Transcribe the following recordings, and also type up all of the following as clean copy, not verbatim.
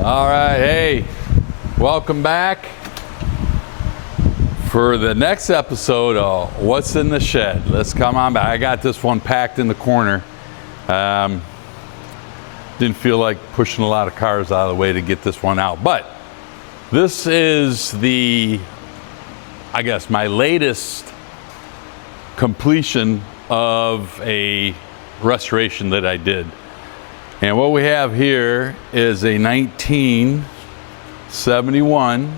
All right, hey, welcome back for the next episode of What's in the Shed. Let's come on back. I got this one packed in the corner. Didn't feel like pushing a lot of cars out of the way to get this one out, but this is I guess my latest completion of a restoration that I did. And what we have here is a 1971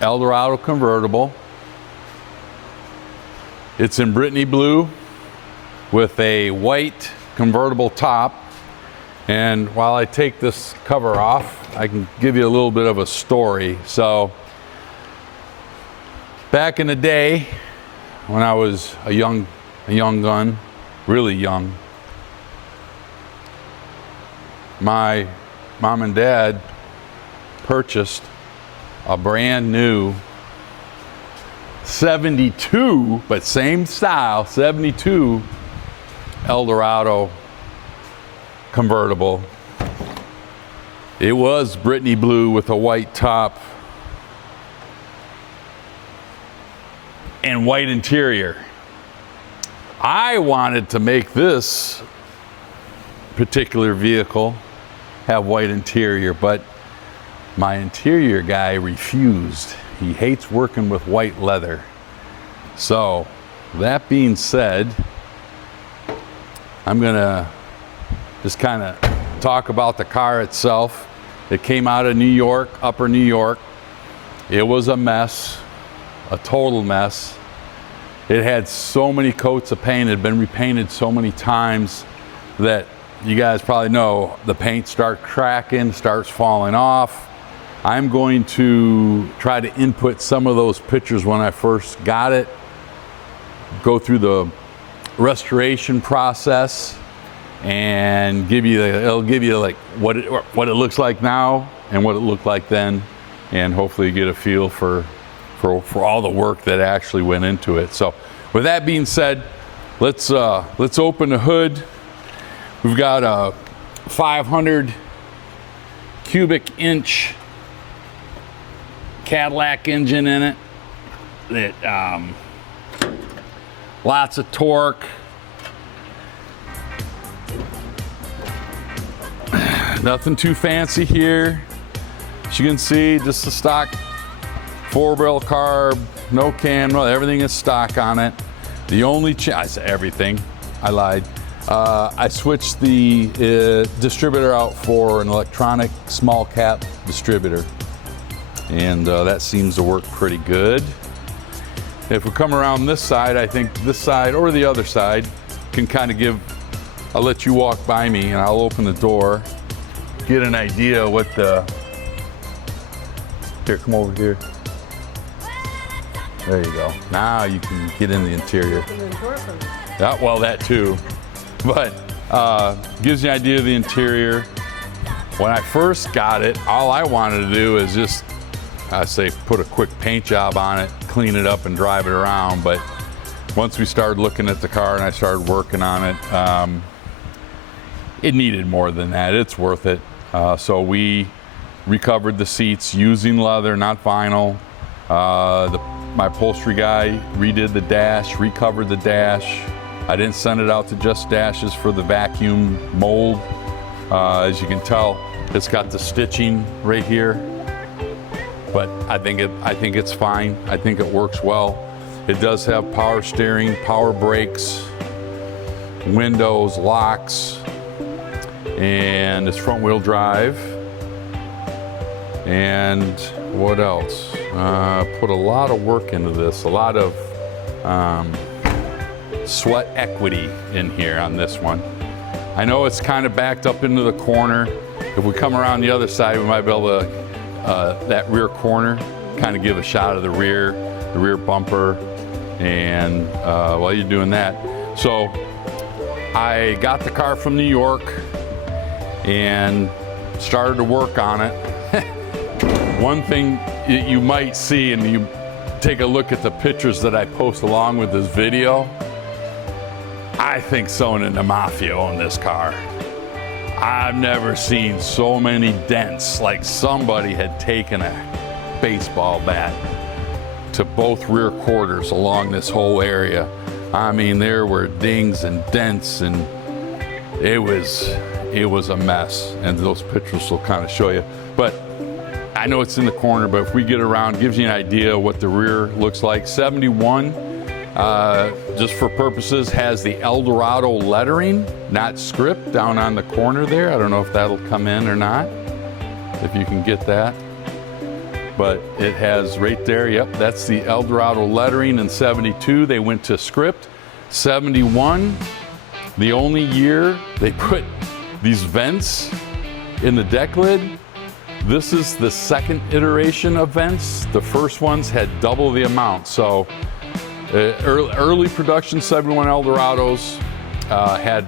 Eldorado Convertible. It's in Brittany blue with a white convertible top. And while I take this cover off, I can give you a little bit of a story. So back in the day, when I was a young gun, really young, my mom and dad purchased a brand new 72, but same style, 72 Eldorado convertible. It was Brittany blue with a white top and white interior. I wanted to make this particular vehicle have white interior, but my interior guy refused. He hates working with white leather. So that being said, I'm gonna just kind of talk about the car itself. It came out of New York, upper New York. It was a mess, a total mess. It had so many coats of paint. It had been repainted so many times that you guys probably know the paint starts cracking, starts falling off. I'm going to try to input some of those pictures when I first got it, go through the restoration process, and it'll give you like what it looks like now and what it looked like then, and hopefully you get a feel for all the work that actually went into it. So with that being said, let's open the hood. We've got a 500 cubic inch Cadillac engine in it that lots of torque. Nothing too fancy here. As you can see, just a stock 4-barrel carb, no cam, everything is stock on it. The only I said everything, I lied. I switched the distributor out for an electronic small cap distributor, and that seems to work pretty good. If we come around this side, I think this side or the other side can kind of I'll let you walk by me and I'll open the door, get an idea what here, come over here. There you go. Now you can get in the interior. Yeah, well, that too. But gives you an idea of the interior. When I first got it, all I wanted to do is just, put a quick paint job on it, clean it up and drive it around. But once we started looking at the car and I started working on it, it needed more than that. It's worth it. So we recovered the seats using leather, not vinyl. My upholstery guy redid the dash, recovered the dash. I didn't send it out to Just Dashes for the vacuum mold. As you can tell, it's got the stitching right here, but I think it's fine. I think it works well. It does have power steering, power brakes, windows, locks, and it's front wheel drive. And what else? Put a lot of work into this, a lot of sweat equity in here on this one. I know it's kind of backed up into the corner. If we come around the other side, we might be able to, that rear corner, kind of give a shot of the rear bumper, and while you're doing that. So I got the car from New York and started to work on it. One thing you might see, and you take a look at the pictures that I post along with this video, I think Son and the Mafia own this car. I've never seen so many dents, like somebody had taken a baseball bat to both rear quarters along this whole area. I mean, there were dings and dents, and it was a mess. And those pictures will kind of show you. But I know it's in the corner, but if we get around, gives you an idea of what the rear looks like. 71, just for purposes, has the Eldorado lettering, not script, down on the corner there. I don't know if that'll come in or not, if you can get that. But it has right there, yep, that's the Eldorado lettering. In 72, they went to script. 71, the only year they put these vents in the deck lid. This is the second iteration of vents. The first ones had double the amount. So early production 71 Eldorados had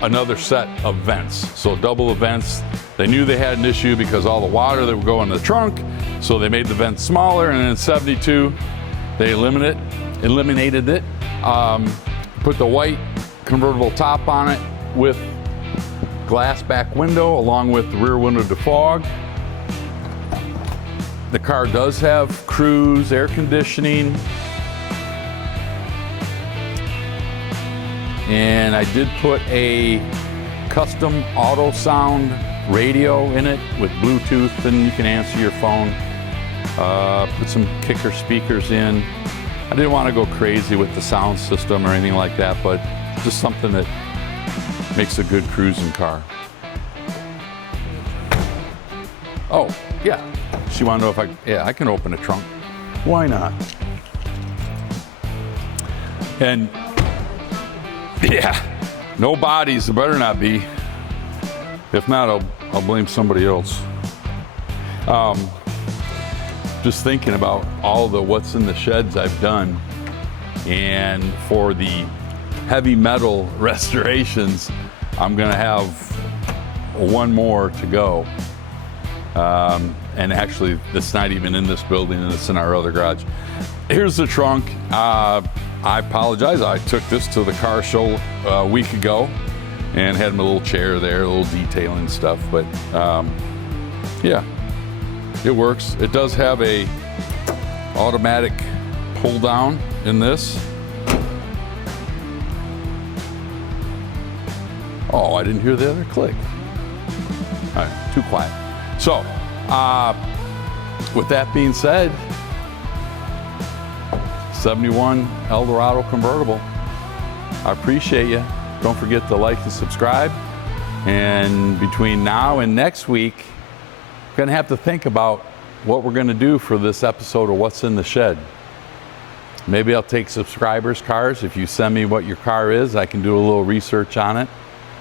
another set of vents. So double the vents. They knew they had an issue because all the water that would go in the trunk. So they made the vents smaller, and in 72, they eliminated it. Put the white convertible top on it with glass back window along with the rear window defog. The car does have cruise, air conditioning, and I did put a custom auto sound radio in it with Bluetooth, and you can answer your phone. Put some kicker speakers in. I didn't want to go crazy with the sound system or anything like that, but just something that makes a good cruising car. Oh, yeah. She wanted to know if I can open the trunk. Why not? And yeah, no bodies, there better not be. If not, I'll blame somebody else. Just thinking about all the what's in the sheds I've done, and for the heavy metal restorations, I'm gonna have one more to go. And actually, it's not even in this building, and it's in our other garage. Here's the trunk. I apologize. I took this to the car show a week ago and had my little chair there, a little detailing stuff. But yeah, it works. It does have a automatic pull down in this. Oh, I didn't hear the other click. All right, too quiet. So, with that being said, 71 Eldorado Convertible. I appreciate you. Don't forget to like and subscribe. And between now and next week, we're gonna have to think about what we're gonna do for this episode of What's in the Shed. Maybe I'll take subscribers' cars. If you send me what your car is, I can do a little research on it.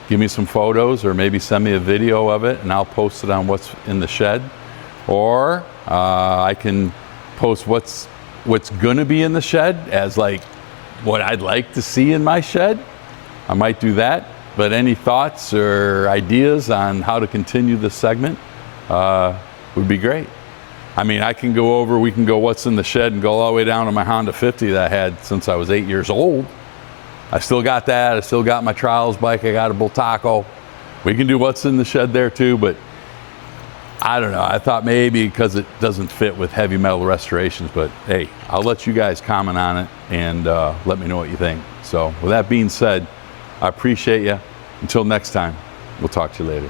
Give me some photos, or maybe send me a video of it, and I'll post it on What's in the Shed. Or I can post what's gonna be in the shed as like what I'd like to see in my shed. I might do that. But any thoughts or ideas on how to continue this segment would be great. I mean, we can go what's in the shed and go all the way down to my Honda 50 that I had since I was 8 years old. I still got that. I still got my trials bike. I got a Bultaco. We can do what's in the shed there too, but I don't know. I thought maybe because it doesn't fit with heavy metal restorations, but hey, I'll let you guys comment on it and let me know what you think. So with that being said, I appreciate you. Until next time, we'll talk to you later.